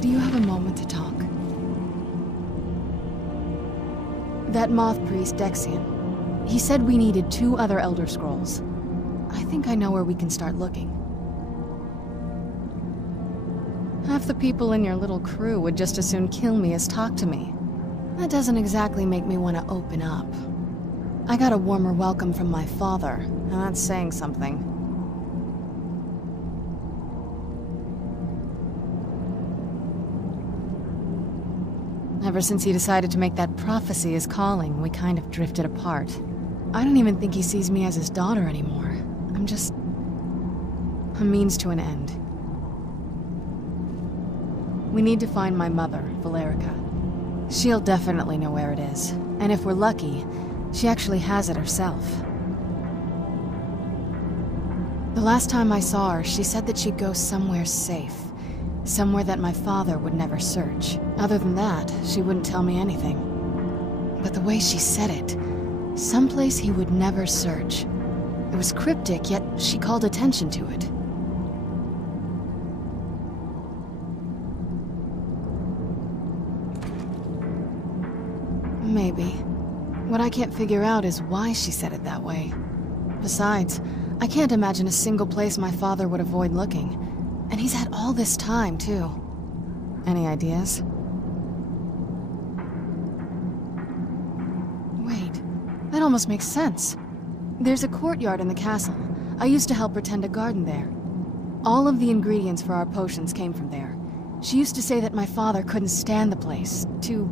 Do you have a moment to talk? That moth priest, Dexian, he said we needed 2 other Elder Scrolls. I think I know where we can start looking. Half the people in your little crew would just as soon kill me as talk to me. That doesn't exactly make me want to open up. I got a warmer welcome from my father, and that's saying something. Ever since he decided to make that prophecy his calling, we kind of drifted apart. I don't even think he sees me as his daughter anymore. I'm just a means to an end. We need to find my mother, Valerica. She'll definitely know where it is, and if we're lucky, she actually has it herself. The last time I saw her, she said that she'd go somewhere safe. Somewhere that my father would never search. Other than that, she wouldn't tell me anything. But the way she said it, someplace he would never search. It was cryptic, yet she called attention to it. Maybe. What I can't figure out is why she said it that way. Besides, I can't imagine a single place my father would avoid looking. And he's had all this time, too. Any ideas? Wait, that almost makes sense. There's a courtyard in the castle. I used to help her tend a garden there. All of the ingredients for our potions came from there. She used to say that my father couldn't stand the place. Too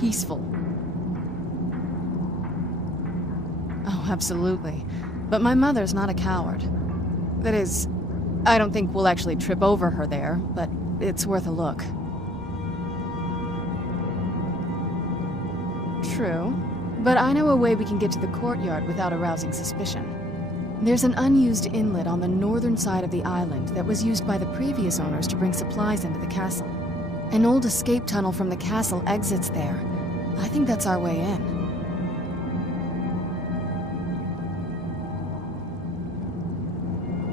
peaceful. Oh, absolutely. But my mother's not a coward. That is, I don't think we'll actually trip over her there, but it's worth a look. True, but I know a way we can get to the courtyard without arousing suspicion. There's an unused inlet on the northern side of the island that was used by the previous owners to bring supplies into the castle. An old escape tunnel from the castle exits there. I think that's our way in.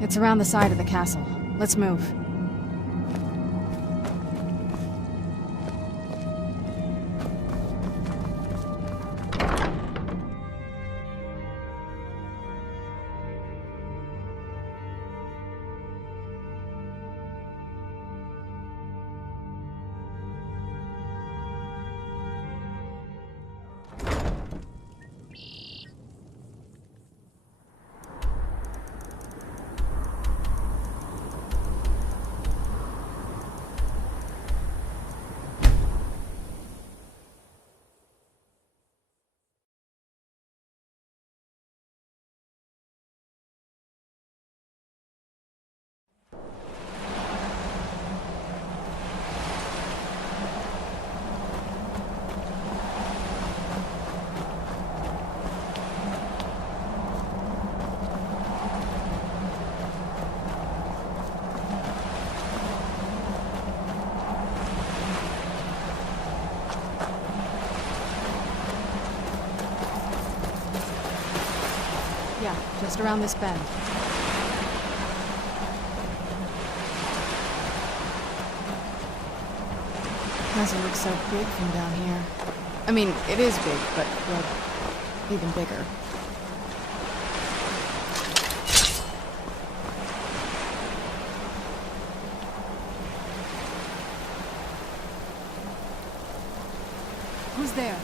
It's around the side of the castle. Let's move. Yeah, just around this bend. Doesn't look so big from down here. I mean, it is big, but, well, even bigger. Who's there?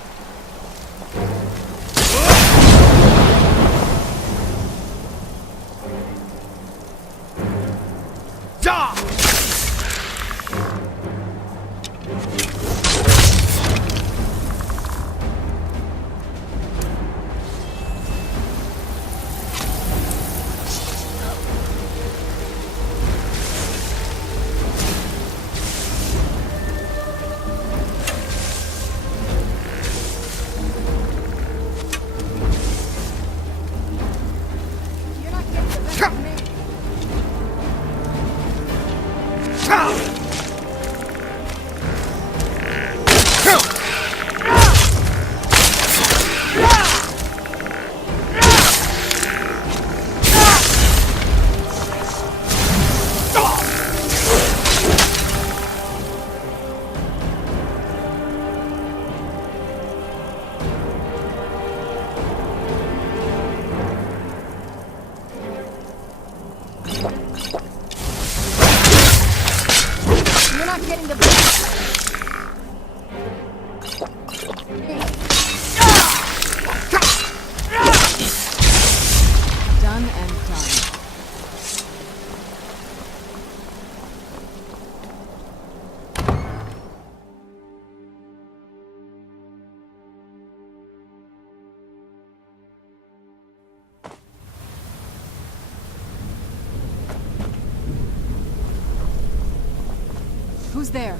Who's there?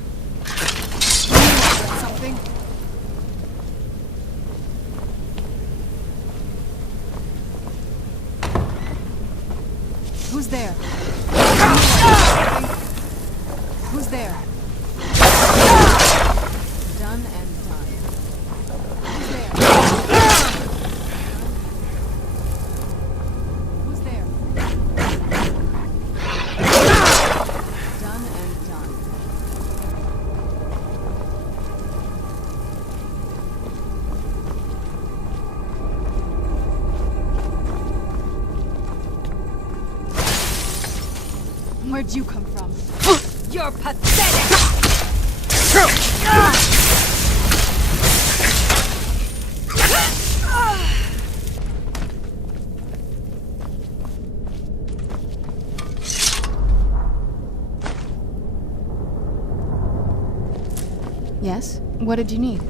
Something? Who's there? Who's there? Done and done. Who's there? Who's there? Done and done. Where'd you come from? You're pathetic! Yes? What did you need?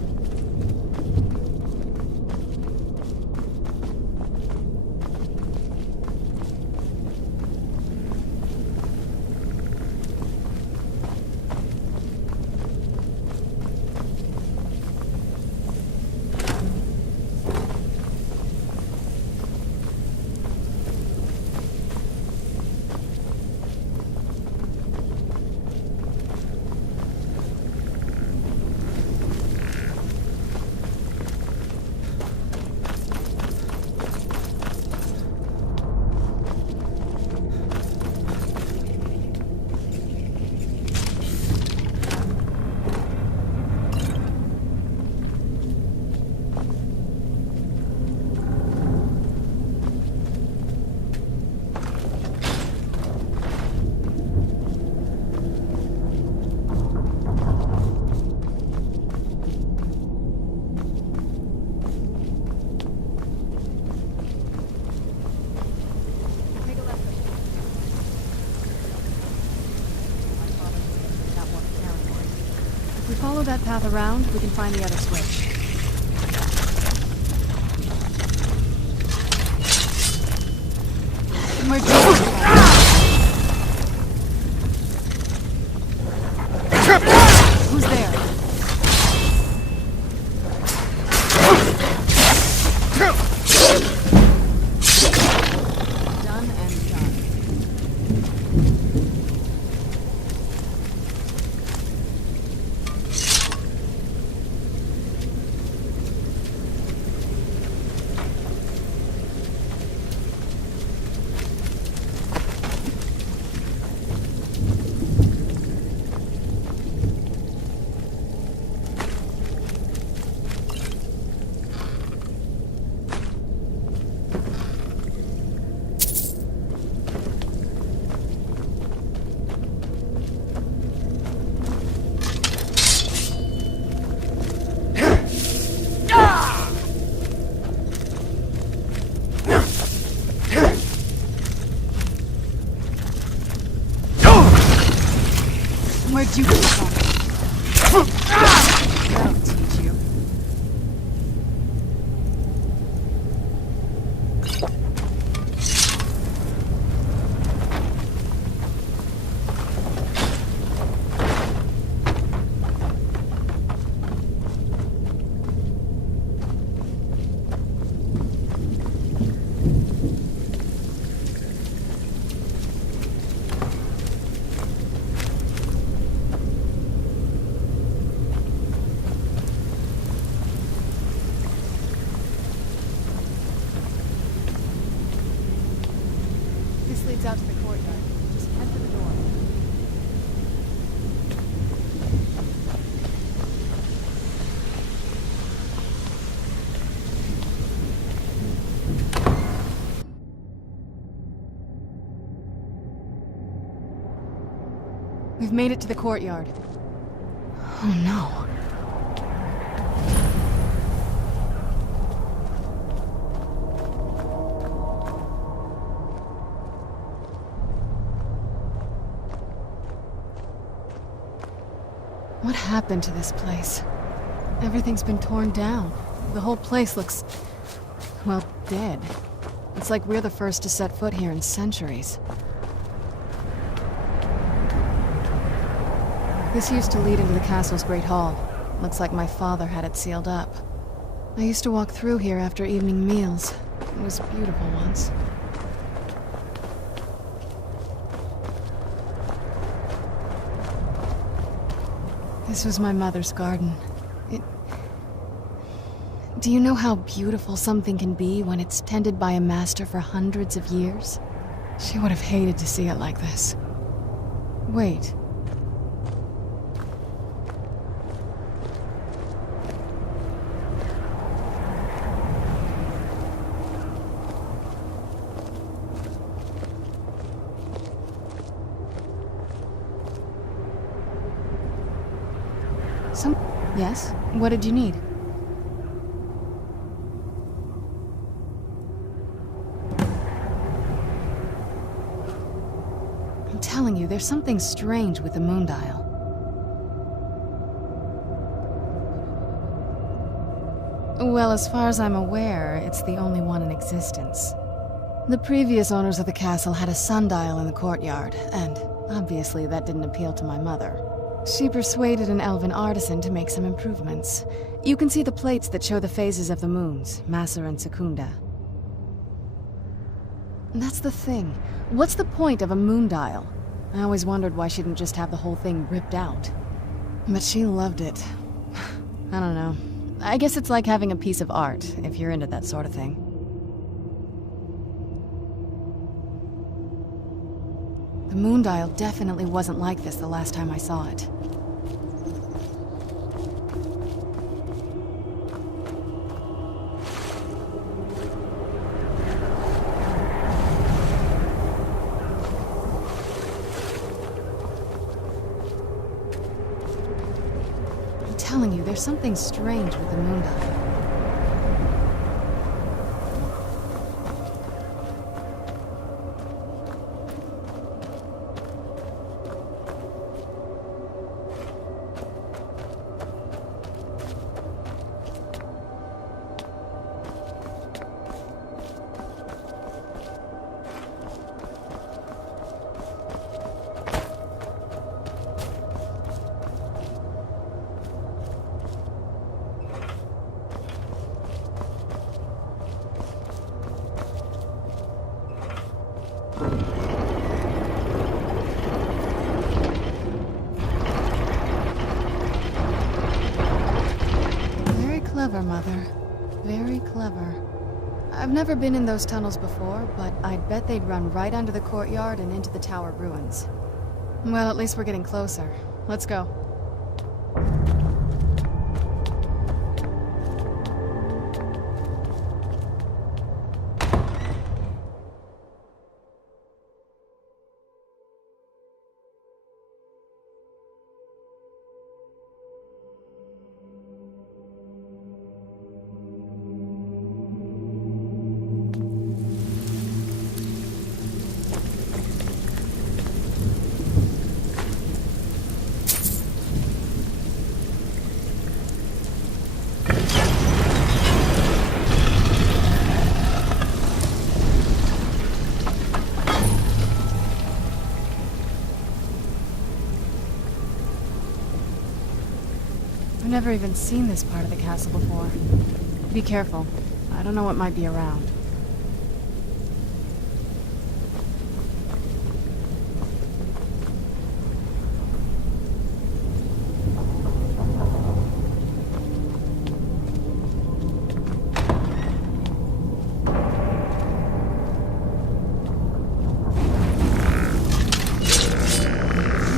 Follow that path around, we can find the other switch. Who's there? Done and done. Where'd you come from? That'll teach you. This leads out to the courtyard. Just head for the door. We've made it to the courtyard. Oh no. What happened to this place? Everything's been torn down. The whole place looks, well, dead. It's like we're the first to set foot here in centuries. This used to lead into the castle's great hall. Looks like my father had it sealed up. I used to walk through here after evening meals. It was beautiful once. This was my mother's garden. Do you know how beautiful something can be when it's tended by a master for hundreds of years? She would have hated to see it like this. Wait. Yes? What did you need? I'm telling you, there's something strange with the moon dial. Well, as far as I'm aware, it's the only one in existence. The previous owners of the castle had a sundial in the courtyard, and obviously that didn't appeal to my mother. She persuaded an elven artisan to make some improvements. You can see the plates that show the phases of the moons, Maser and Secunda. That's the thing. What's the point of a moon dial? I always wondered why she didn't just have the whole thing ripped out. But she loved it. I don't know. I guess it's like having a piece of art, if you're into that sort of thing. The moon dial definitely wasn't like this the last time I saw it. I'm telling you, there's something strange with the moon dial. Clever, Mother. Very clever. I've never been in those tunnels before, but I'd bet they'd run right under the courtyard and into the tower ruins. Well, at least we're getting closer. Let's go. I've never even seen this part of the castle before. Be careful. I don't know what might be around.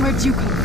Where'd you come from?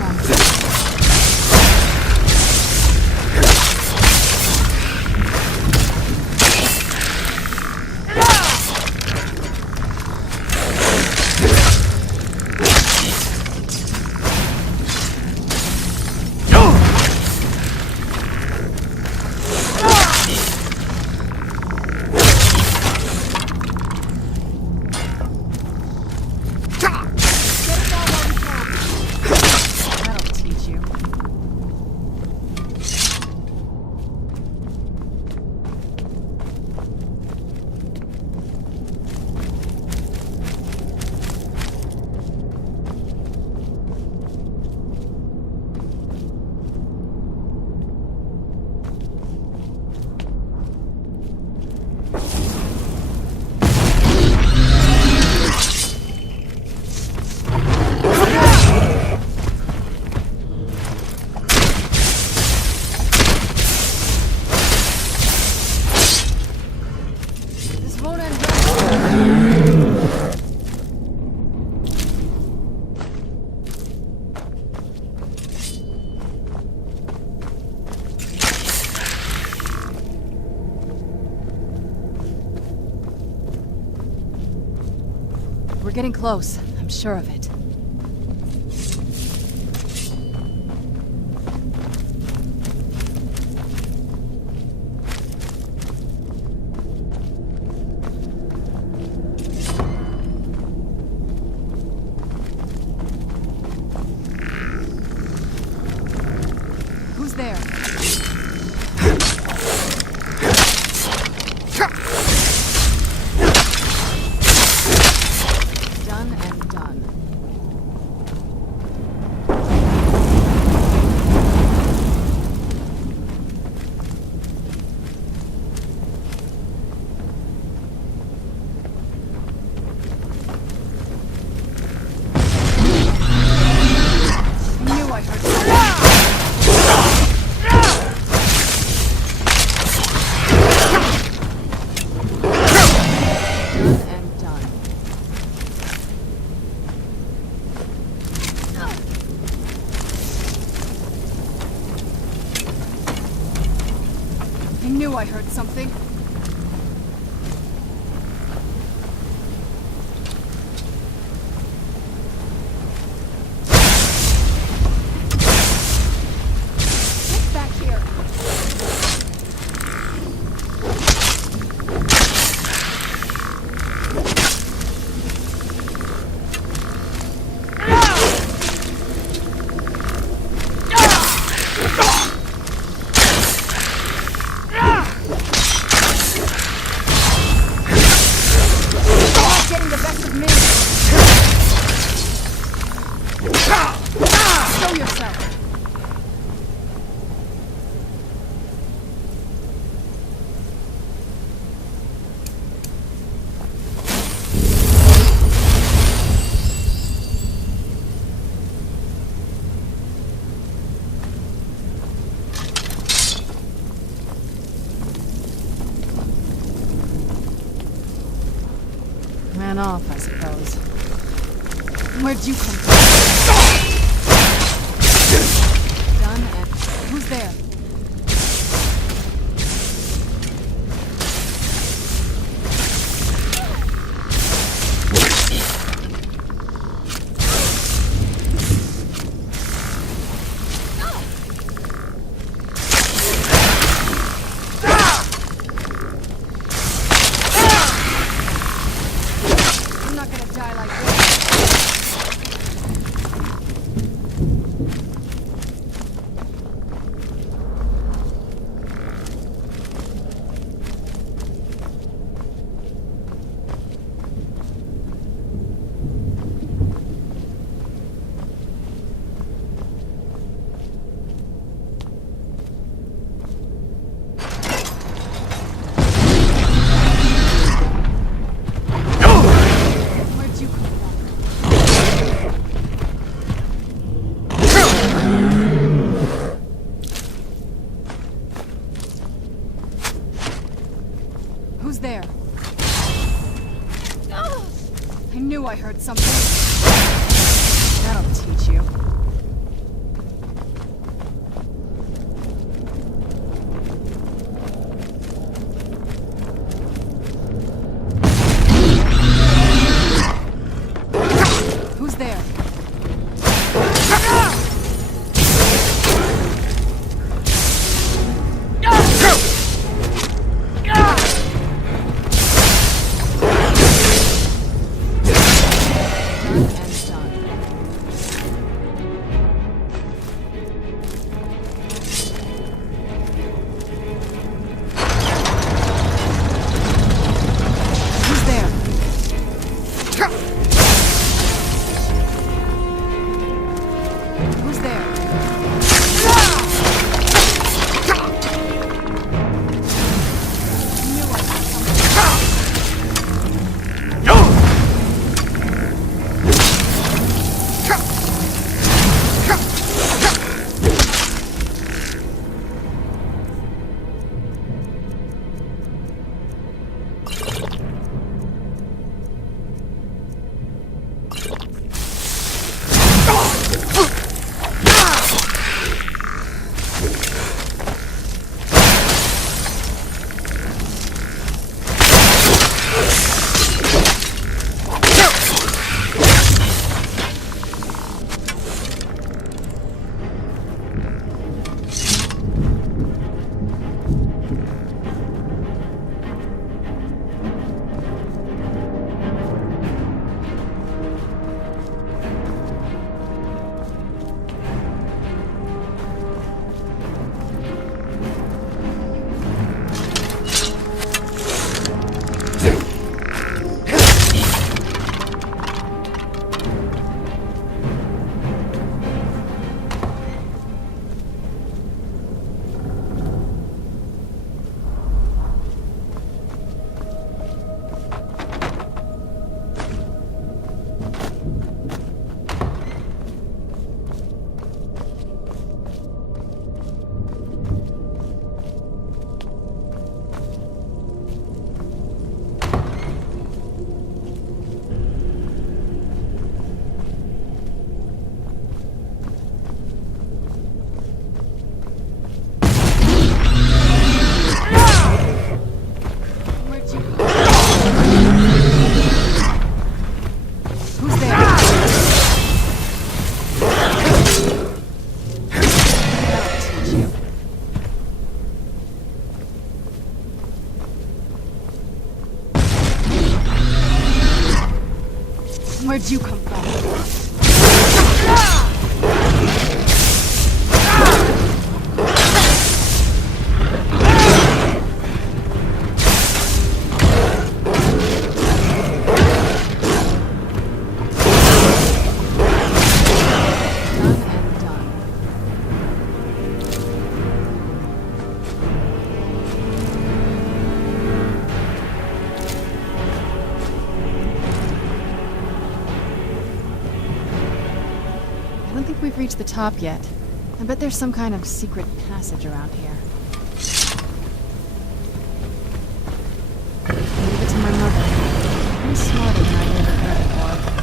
getting close. I'm sure of it. Who's there? Done and done. Knew I heard I heard something. Get back here. Show yourself! Ran off, I suppose. Where'd you come from? Done and... Who's there? I'm not gonna die like this. Where'd you come from? I don't think we've reached the top yet. I bet there's some kind of secret passage around here. Leave it to my mother. I'm smarter than I gave her credit for.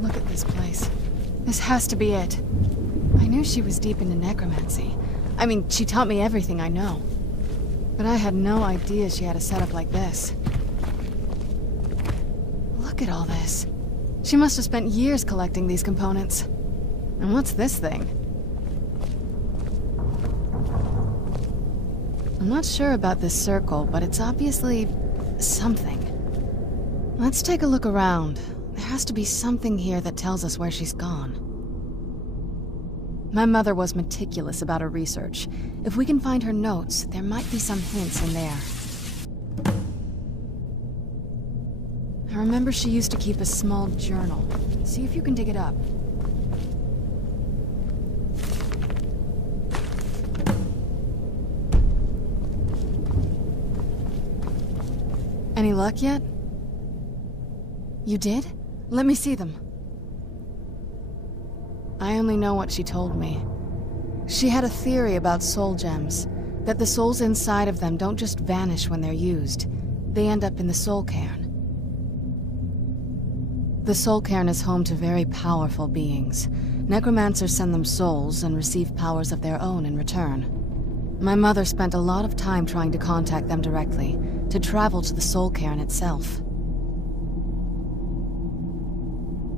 Look at this place. This has to be it. I knew she was deep into necromancy. I mean, she taught me everything I know. But I had no idea she had a setup like this. Look at all this. She must have spent years collecting these components. And what's this thing? I'm not sure about this circle, but it's obviously something. Let's take a look around. There has to be something here that tells us where she's gone. My mother was meticulous about her research. If we can find her notes, there might be some hints in there. I remember she used to keep a small journal. See if you can dig it up. Any luck yet? You did? Let me see them. I only know what she told me. She had a theory about soul gems, that the souls inside of them don't just vanish when they're used. They end up in the soul cairn. The soul cairn is home to very powerful beings. Necromancers send them souls and receive powers of their own in return. My mother spent a lot of time trying to contact them directly, to travel to the soul cairn itself.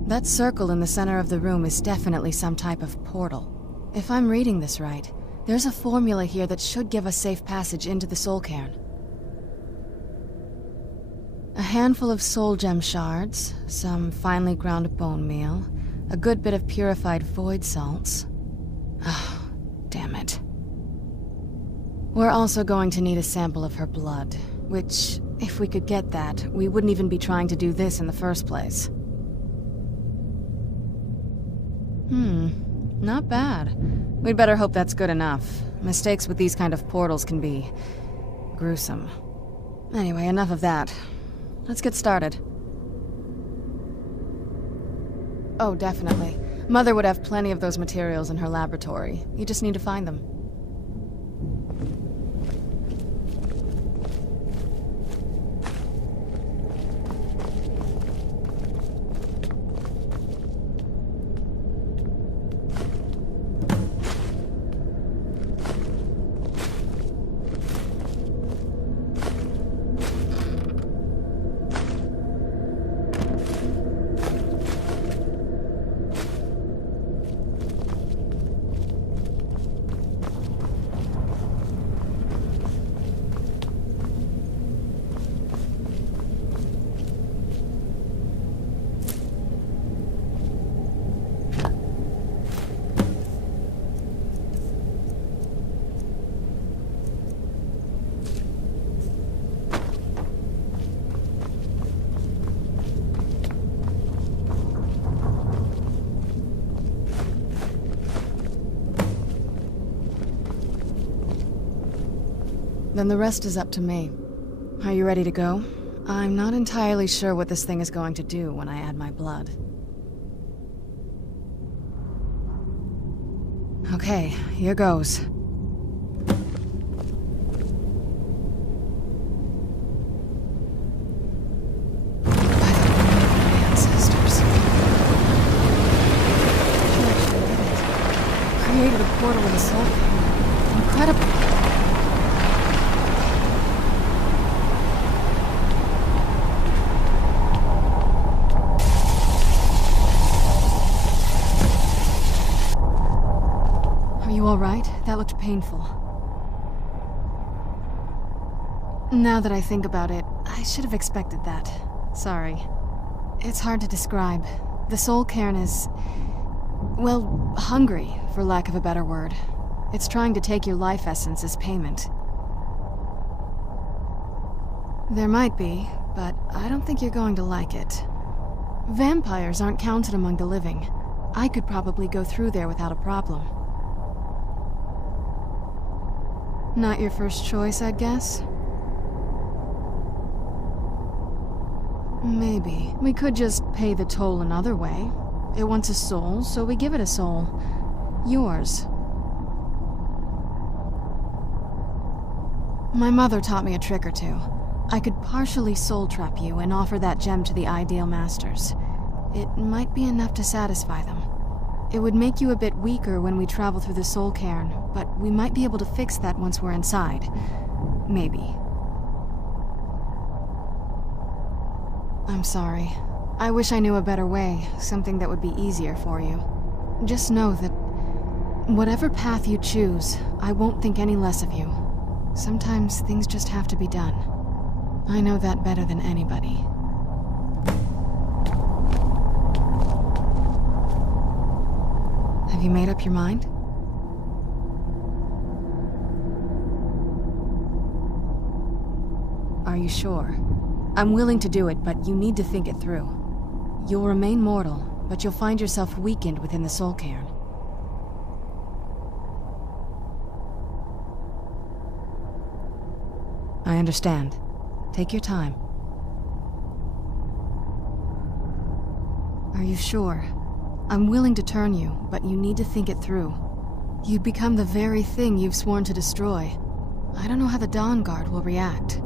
That circle in the center of the room is definitely some type of portal. If I'm reading this right, there's a formula here that should give us safe passage into the soul cairn. A handful of soul gem shards, some finely ground bone meal, a good bit of purified void salts. Oh, damn it. We're also going to need a sample of her blood, which, if we could get that, we wouldn't even be trying to do this in the first place. Not bad. We'd better hope that's good enough. Mistakes with these kind of portals can be gruesome. Anyway, enough of that. Let's get started. Oh, definitely. Mother would have plenty of those materials in her laboratory. You just need to find them. Then the rest is up to me. Are you ready to go? I'm not entirely sure what this thing is going to do when I add my blood. Okay, here goes. By the blood of my ancestors. the soul. Incredible. Are you all right? That looked painful. Now that I think about it, I should have expected that. Sorry. It's hard to describe. The soul cairn is... well, hungry, for lack of a better word. It's trying to take your life essence as payment. There might be, but I don't think you're going to like it. Vampires aren't counted among the living. I could probably go through there without a problem. Not your first choice, I'd guess? Maybe. We could just pay the toll another way. It wants a soul, so we give it a soul. Yours. My mother taught me a trick or two. I could partially soul trap you and offer that gem to the ideal masters. It might be enough to satisfy them. It would make you a bit weaker when we travel through the soul cairn, but we might be able to fix that once we're inside. Maybe. I'm sorry. I wish I knew a better way, something that would be easier for you. Just know that whatever path you choose, I won't think any less of you. Sometimes things just have to be done. I know that better than anybody. Have you made up your mind? Are you sure? I'm willing to do it, but you need to think it through. You'll remain mortal, but you'll find yourself weakened within the soul cairn. I understand. Take your time. Are you sure? I'm willing to turn you, but you need to think it through. You'd become the very thing you've sworn to destroy. I don't know how the Dawn Guard will react.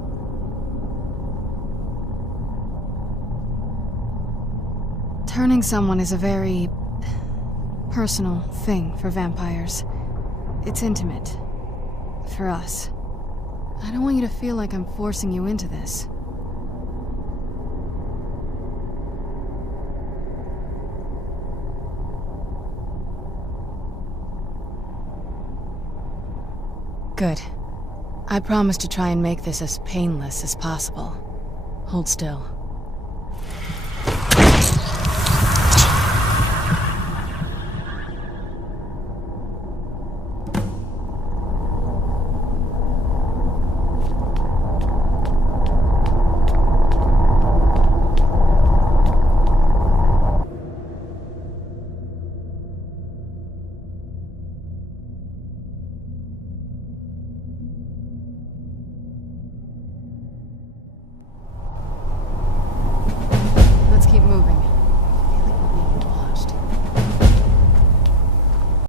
Turning someone is a very... personal thing for vampires. It's intimate. For us. I don't want you to feel like I'm forcing you into this. Good. I promise to try and make this as painless as possible. Hold still.